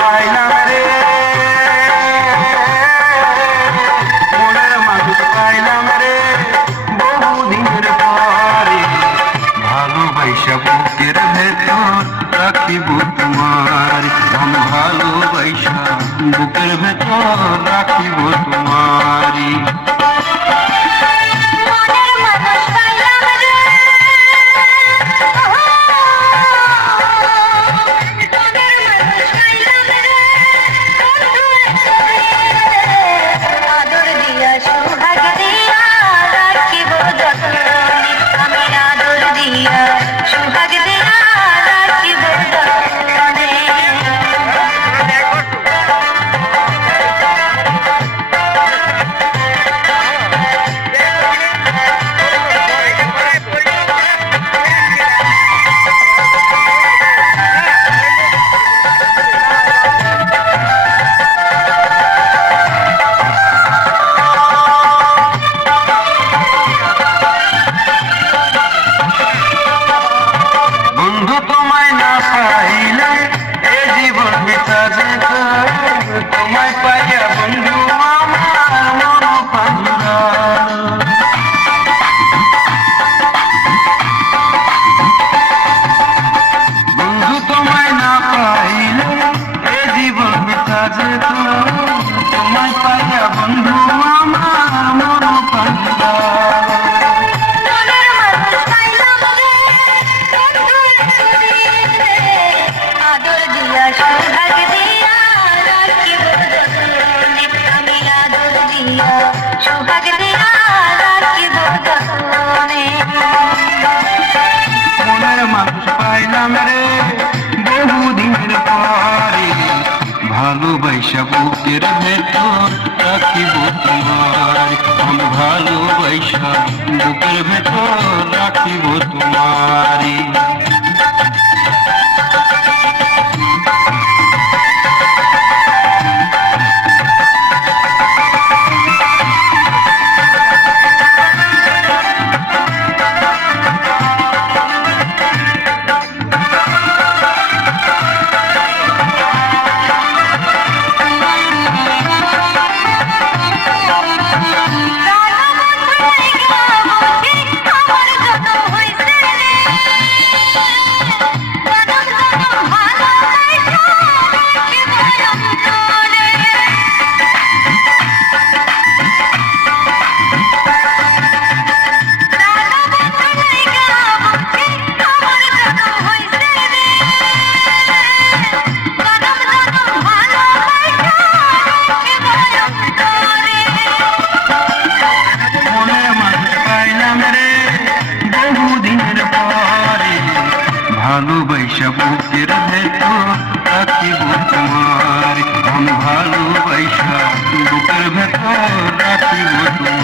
পাইলাম রে। মনের মানুষ পাইলাম রে। বহুদিনের পরে ভালোবাসা বুকের ভেতর রাখিব তোমার। আমি ভালোবাসা বুকের ভেতর রাখিব তোমারি মানুষ পাইলাম রে, বহুদিনের পরে। ভালোবাসা বুকের ভেতর রাখিব তোমার আমি ভালোবাসা বুকের ভেতর রাখিব তোমারি ভালোবাসা বুকের ভেতর রাখিব তোমার আমি ভালোবাসা বুকের ভেতর রাখিব তোমারি